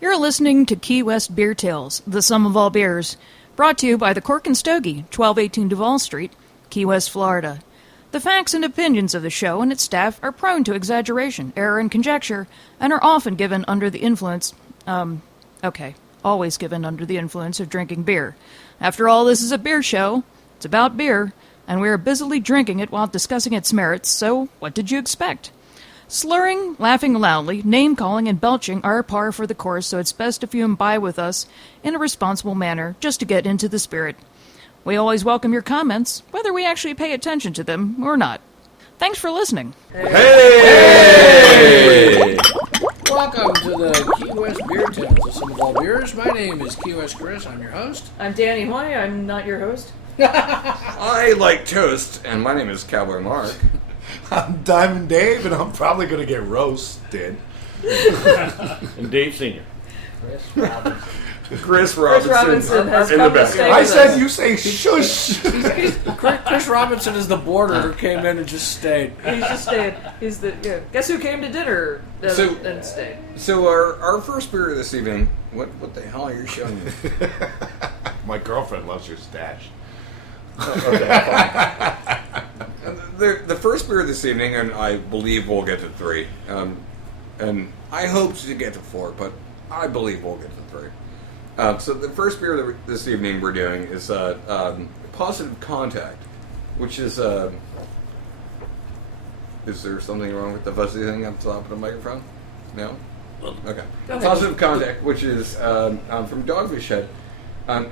You're listening to Key West Beer Tales, the sum of all beers, brought to you by the Cork and Stogie, 1218 Duval Street, Key West, Florida. The facts and opinions of the show and its staff are prone to exaggeration, error, and conjecture, and are often given under the influence, always given under the influence of drinking beer. After all, this is a beer show. It's about beer, and we are busily drinking it while discussing its merits, so what did you expect? Slurring, laughing loudly, name-calling, and belching are par for the course, so it's best if you imbibe with us in a responsible manner, just to get into the spirit. We always welcome your comments, whether we actually pay attention to them or not. Thanks for listening. Hey! Welcome to the Key West Beer Tales, the sum of all beers. My name is Key West Chris. I'm your host. I'm Danny Hoy. I'm not your host. I like toast, and my name is Cowboy Mark. I'm Diamond Dave, and I'm probably going to get roasted. And Dave Sr. Chris Robinson has in come the to back. stay I with said us. you say shush. Chris Robinson is the boarder who came in and just stayed. He's just stayed. He's the guess who came to dinner and stayed. So our first beer this evening. What the hell are you showing me? My girlfriend loves your stash. The first beer this evening, and I believe we'll get to 3. And I hope to get to 4, but I believe we'll get to 3. So the first beer this evening we're doing is Positive Contact, which is there something wrong with the fuzzy thing up top of the microphone? No? Okay. Positive Contact, which is from Dogfish Head.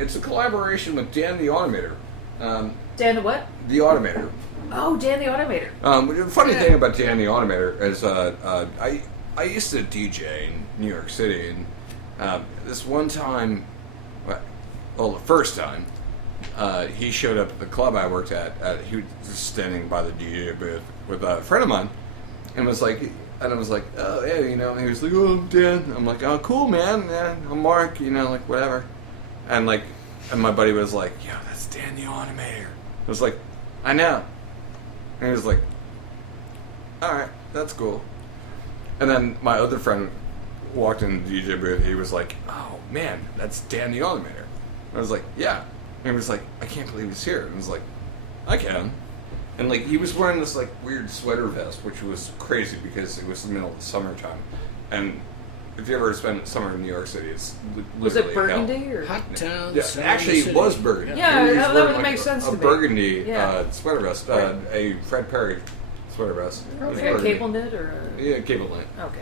It's a collaboration with Dan the Automator. Dan the what? The Automator. Oh, Dan the Automator. The funny thing about Dan the Automator is I used to DJ in New York City, and this one time, the first time, he showed up at the club I worked at. He was just standing by the DJ booth with a friend of mine, and was like, I was like, oh yeah, and he was like, oh, I'm Dan. I'm like, oh cool, man. Yeah, I'm Mark. Like whatever, and my buddy was like, yo, that's Dan the Automator. I was like, I know. And he was like, alright, that's cool. And then my other friend walked in the DJ booth. He was like, oh man, that's Dan the Automator. I was like, yeah. And he was like, I can't believe he's here. And I was like, I can. And he was wearing this weird sweater vest, which was crazy because it was the middle of the summertime. And if you ever spent summer in New York City, it's Was it literally burgundy hell. or Hot town. Yeah, actually, it was burgundy. Yeah, He was that wearing, would make sense to a me. burgundy Yeah. sweater vest, a Fred Perry sweater vest. It was Okay, a burgundy. cable knit or a... Yeah, cable knit. Okay.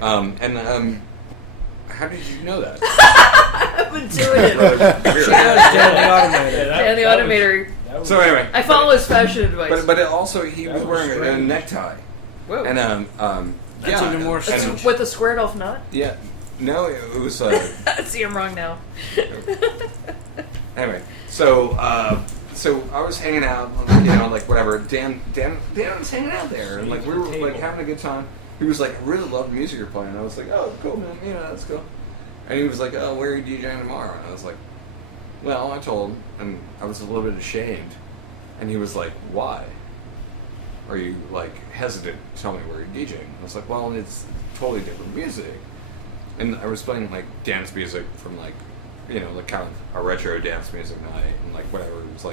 How did you know that? I've been doing it. She knows Dan the Automator. Dan the Automator. So anyway, I follow his fashion advice. but it also he was wearing a necktie, Whoa. and That's even more and- strange. With a squared off knot? Yeah, no, it was See, I'm wrong now. anyway. So I was hanging out, whatever. Dan was hanging out there, and we were having a good time. He was like, I really love the music you're playing. And I was like, oh, cool, man, that's cool. And he was like, oh, where are you DJing tomorrow? And I was like, well, I told him, and I was a little bit ashamed. And he was like, why? Are you hesitant to tell me where you're DJing? I was like, well, it's totally different music. And I was playing dance music from kind of a retro dance music night, and whatever. It was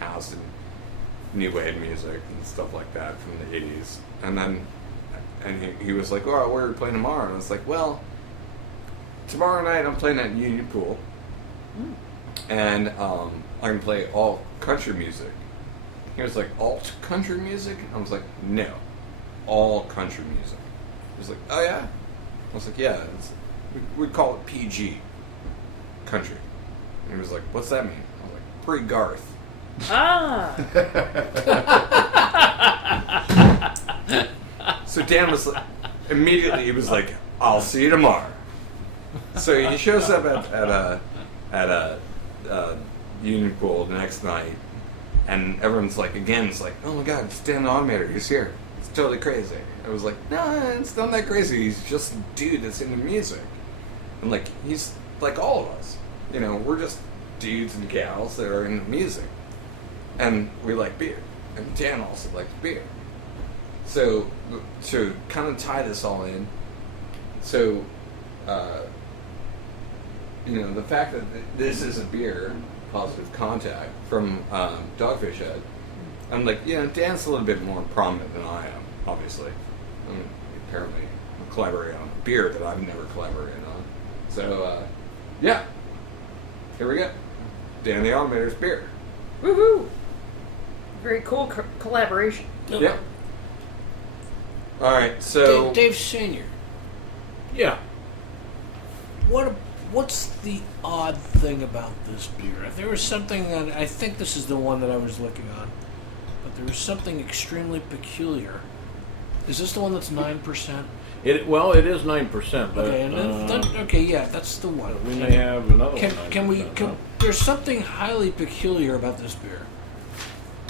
house and new wave music and stuff like that from the 80s. And he was like, oh, where are you playing tomorrow? And I was like, well, tomorrow night I'm playing at Union Pool. And I'm going to play all country music. He was like, alt country music? I was like, no, all country music. He was like, oh yeah? I was like, yeah, we'd call it PG, country. And he was like, what's that mean? I was like, pre-Garth. Ah. So Dan was immediately, he was like, I'll see you tomorrow. So he shows up at Union Pool the next night, and everyone's again, it's oh my god, it's Dan the Automator, he's here. It's totally crazy. I was like, no, it's not that crazy. He's just a dude that's into music. And he's like all of us. We're just dudes and gals that are into music. And we like beer. And Dan also likes beer. So, to kind of tie this all in, so the fact that this is a beer, Positive Contact, from Dogfish Head, I'm like, Dan's a little bit more prominent than I am, obviously. Apparently, I'm collaborating on a beer that I've never collaborated on. So, yeah. Here we go. Dan the Automator's beer. Woohoo! Very cool collaboration. Yeah. All right, so... Dave Senior. Yeah. What's the odd thing about this beer? If there was something that... I think this is the one that I was looking on. But there was something extremely peculiar. Is this the one that's 9%? It is 9%. But, Okay, yeah, that's the one. we may have another one. Can we? There's something highly peculiar about this beer,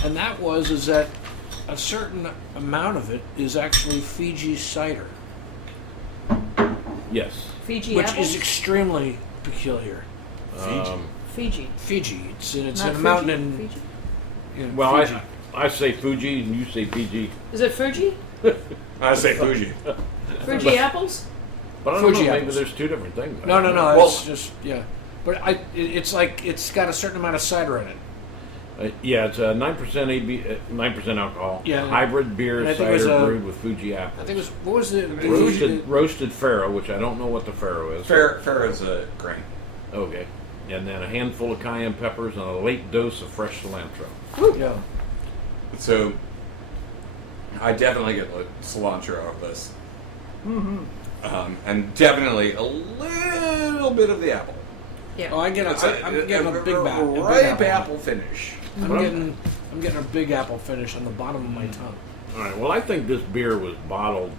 and that is that a certain amount of it is actually Fiji cider, Yes. Fiji which apples? is extremely peculiar. Fiji. Fiji. It's Not a mountain Fuji? in Well, Fiji. I say Fuji and you say Fiji. Is it Fuji? I say Fuji. Fuji apples? But I don't Fuji know, maybe apples. there's two different things. No. Well- It's just But it's like it's got a certain amount of cider in it. It's 9% AB, 9% alcohol. Yeah. Hybrid beer And I think it was cider a- brewed with Fuji apples. I think it was what was it? Roasted farro, which I don't know what the farro is. Fair is a grain. Okay. And then a handful of cayenne peppers and a late dose of fresh cilantro. Yeah. So, I definitely get cilantro out of this. Mm-hmm. And definitely a little bit of the apple. Yeah. Oh, I'm getting a big apple. Ripe apple finish. I'm getting a big apple finish on the bottom of my tongue. All right. Well, I think this beer was bottled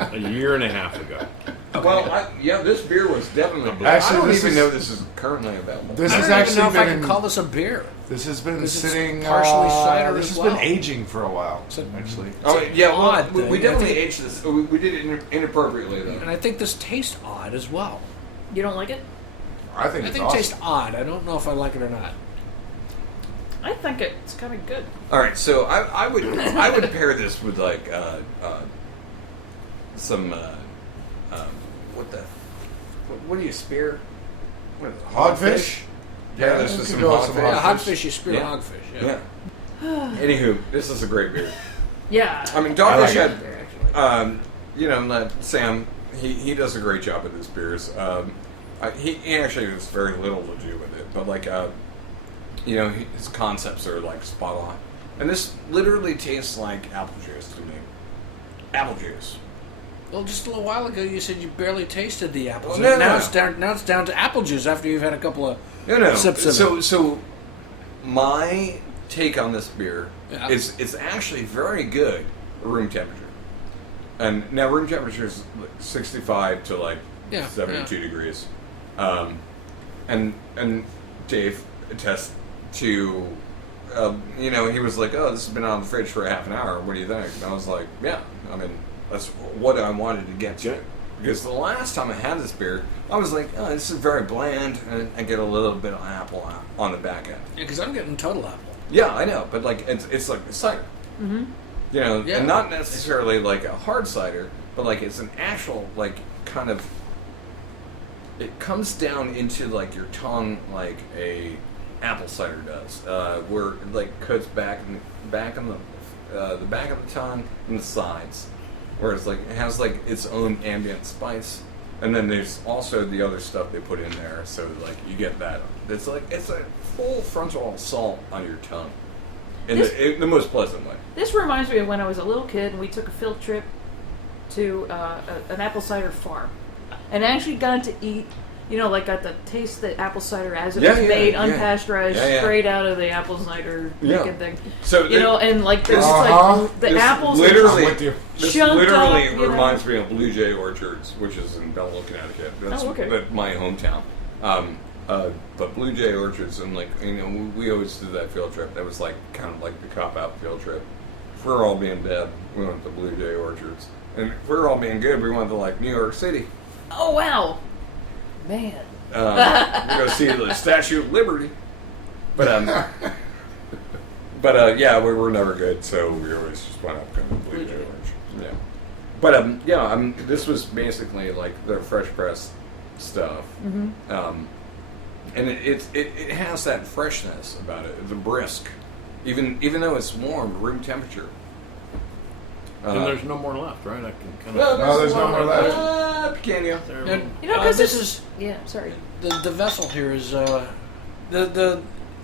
a year and a half ago. Well, this beer was definitely. Actually, I don't this even is- know this is currently available. This I has don't even actually know if I been. can call this a beer. This has been Because it's sitting. partially cider This as has well. been aging for a while. Actually. Oh yeah, well, odd we thing. definitely I think- aged this. We did it inappropriately though. And I think this tastes odd as well. You don't like it? I think I it's think it awesome. tastes odd. I don't know if I like it or not. I think it's kind of good. All right, so I would pair this with like some what do you spear? What is it, Hogfish? Yeah, this we is could some go with some hogfish. Yeah, Hogfish. hogfish. You spear Yeah. hogfish. Yeah. Anywho, this is a great beer. Yeah. I mean, I Dogfish like had, it. Sam, he does a great job with his beers. He actually has very little to do with it, but like, his concepts are like spot on. And this literally tastes like apple juice to me. Apple juice. Well, just a little while ago, you said you barely tasted the apples. Well, no, now no. it's down to apple juice after you've had a couple of No. sips of it. So my take on this beer Yeah. is it's actually very good at room temperature. And now room temperature is like 65 to like Yeah, 72 degrees. And Dave attests to, he was like, oh, this has been out of the fridge for a half an hour. What do you think? And I was like, yeah, I mean, that's what I wanted to get to. Because the last time I had this beer, I was like, oh, this is very bland, and I get a little bit of apple on the back end. Yeah, because I'm getting total apple. Yeah, I know, but like it's like a cider. Mm-hmm. Yeah. And not necessarily like a hard cider, but like it's an actual like kind of. It comes down into like your tongue like a apple cider does, where it like coats back on the back of the tongue and the sides, whereas like it has like its own ambient spice, and then there's also the other stuff they put in there, so like you get that. It's a full frontal assault on your tongue, in the most pleasant way. This reminds me of when I was a little kid and we took a field trip to an apple cider farm, and actually got to eat. Got to taste the apple cider as it was made, unpasteurized, straight out of the apple cider making thing. So and like there's like the this apples literally, I'm with you. this chunked literally up, reminds me of Blue Jay Orchards, which is in Belleville, Connecticut. That's my hometown. But Blue Jay Orchards, and like we always did that field trip. That was like kind of like the cop-out field trip. If we were all being bad, we went to Blue Jay Orchards, and if we were all being good, we went to like New York City. Oh wow, man. We go see the Statue of Liberty, but yeah, we were never good, so we always just went up kind of Blue Jay Orchards. Yeah, but this was basically like the fresh press stuff. Mm-hmm. and it has that freshness about it. The brisk, even though it's warm, room temperature. And there's no more left, right? I can kind No, of. No, there's no more left. Pequeño. And, You know, because this is yeah. Sorry. the vessel here is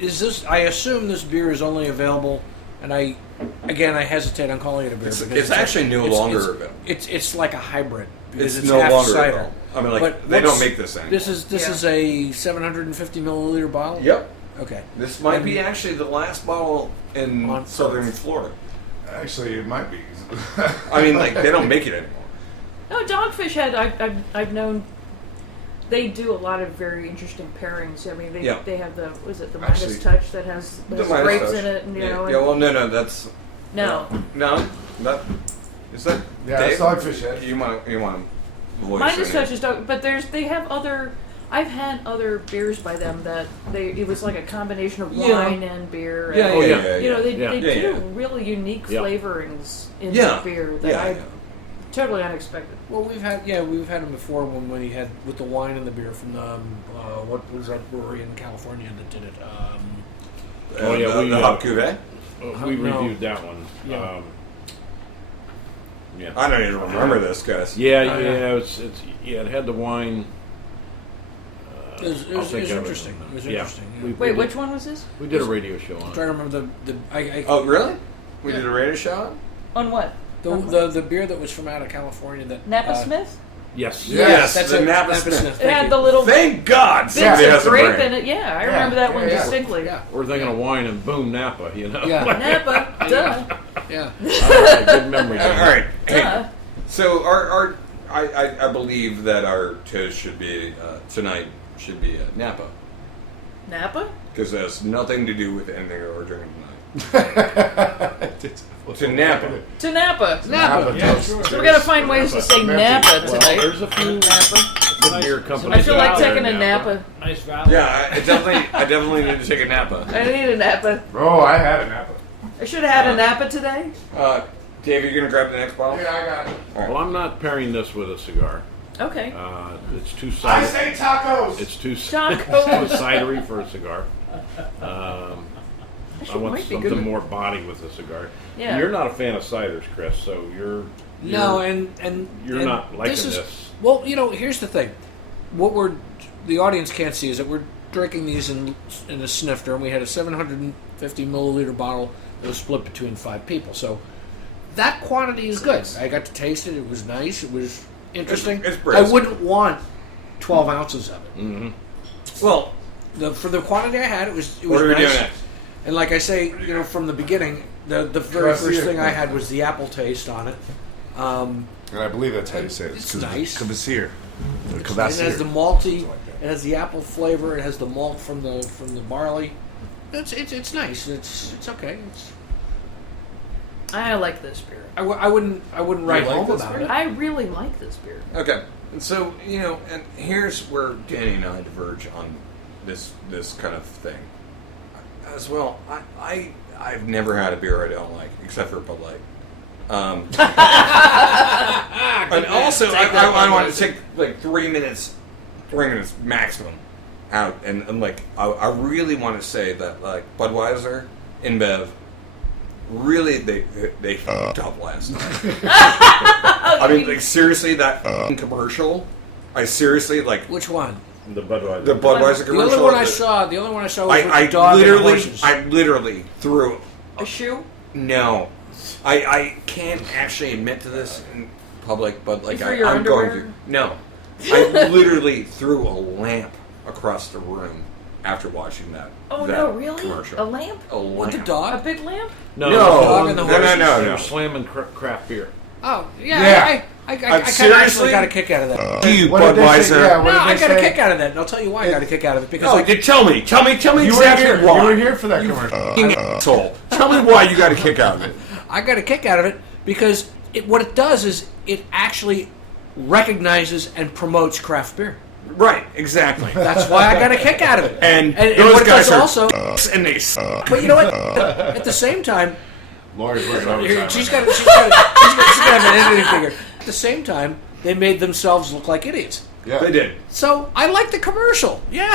is this? I assume this beer is only available, and I hesitate on calling it a beer because It's actually no longer available. It's like a hybrid. Because It's no half longer cider. available. I mean, like But they don't what's- make this anymore. This is a 750 milliliter bottle. Yep. Okay. This might And- be actually the last bottle in On southern Earth. Florida. Actually, it might be. I mean, like they don't make it anymore. No, Dogfish Head. I've known. They do a lot of very interesting pairings. I mean, they have the the Midas Actually, Touch that has Midas grapes Touch. in it, and you Yeah, know. yeah, well, no, that's no. no, that is that. Yeah, Dave? it's Dogfish Head. You want to voice Midas your Touch is dog, but they have other. I've had other beers by them that it was like a combination of Yeah. wine and beer. Yeah, and, Oh, yeah. yeah, You know, they Yeah. do Yeah, yeah. really unique Yeah. flavorings in Yeah. the beer that Yeah, I yeah. totally unexpected. Well, we've had them before when we had with the wine and the beer from the what was that brewery in California that did it? Oh, yeah, the hop cuvee. We No. reviewed that one. Yeah. Yeah. I don't even remember this, guys. Yeah, Oh, yeah. it had the wine. It was I'll think of it. interesting. It was Yeah. interesting. Yeah. We Wait, did- which one was this? We did a radio show on I'm it. trying to remember I Oh, really? We did a radio show. On what? the beer that was from out of California that Napa Smith? Yes. Yes, that's the it. Napa Napa Smith. Smith. It had Thank the you. little Thank God bits somebody has of a grape brand. in it. Yeah, I remember that one yeah. distinctly. Yeah. We're thinking of wine and boom, Napa, you know? Yeah. Napa, duh. Yeah. Good memory. All right. Hey, Duh. so I believe that our toast should be tonight should be Napa Napa? because it has nothing to do with anything that we're drinking tonight. To Napa. To Napa. Napa. Yeah, toast. sure. So we gotta find ways to say Napa Well, tonight. there's a few good beer companies. I feel like out there taking a in Napa. Nice value. Yeah, I definitely need to take a Napa. I need a Napa. Bro, I had a Napa. I should have had a Napa today. Dave, you gonna grab the next bottle? Yeah, I got it. Well, I'm not pairing this with a cigar. Okay. It's too I cidery. say tacos. It's too Tacos. cidery for a cigar. I want might be something good. more body with a cigar. Yeah. You're not a fan of ciders, Chris, so you're No, you're- and you're and not liking this. Well, here's the thing. What the audience can't see is that we're drinking these in a snifter, and we had a 750 milliliter bottle that was split between 5 people. So that quantity is good. I got to taste it. It was nice. It was interesting. It's I brisk. wouldn't want 12 ounces of it. Mm-hmm. Well, For the quantity I had, it was what are we nice. doing next? And like I say, from the beginning, the very Kvasir. first thing I had was the apple taste on it. And I believe that's how you say it. It's nice. Kvasir. It has the malty. It has the apple flavor. It has the malt from the barley. It's nice. It's okay. I like this beer. I wouldn't write like home this about beer? it. I really like this beer. Okay, and so and here's where Danny and I diverge on this kind of thing. As well, I've never had a beer I don't like, except for Bud Light. And also, I want to take like 3 minutes maximum out, and like I really want to say that like Budweiser, InBev, really they fucked up last night. I mean, like seriously, that commercial. I seriously like Which one? The Budweiser. the Budweiser The commercial. only one I saw. The only one I saw was with I the dog and the literally, horses. I literally threw. A shoe? No, I can't actually admit to this in public, but like You threw your I'm going underwear? to. No, I literally threw a lamp across the room after watching that. Oh that no, really? Commercial. A lamp? A lamp. with the A dog. big lamp? No, No, dog and the no, no, horses? no, They no. were slamming craft beer. Oh yeah. Yeah. I kind of seriously? actually got a kick out of that. You What did they say? Budweiser. Yeah, what No, did I they got a say? kick out of that, and I'll tell you why I got a kick out of it because No, like tell me You were exactly here. why. You were here for that commercial. Asshole. Tell me why you got a kick out of it. I got a kick out of it because what it does is it actually recognizes and promotes craft beer. Right, exactly. That's why I got a kick out of it. And and those what it guys does are also, and they suck. but you know what? At the same time, Lori's working overtime. she's got to have an editing finger. At the same time, they made themselves look like idiots. Yeah. They did. So I like the commercial. Yeah.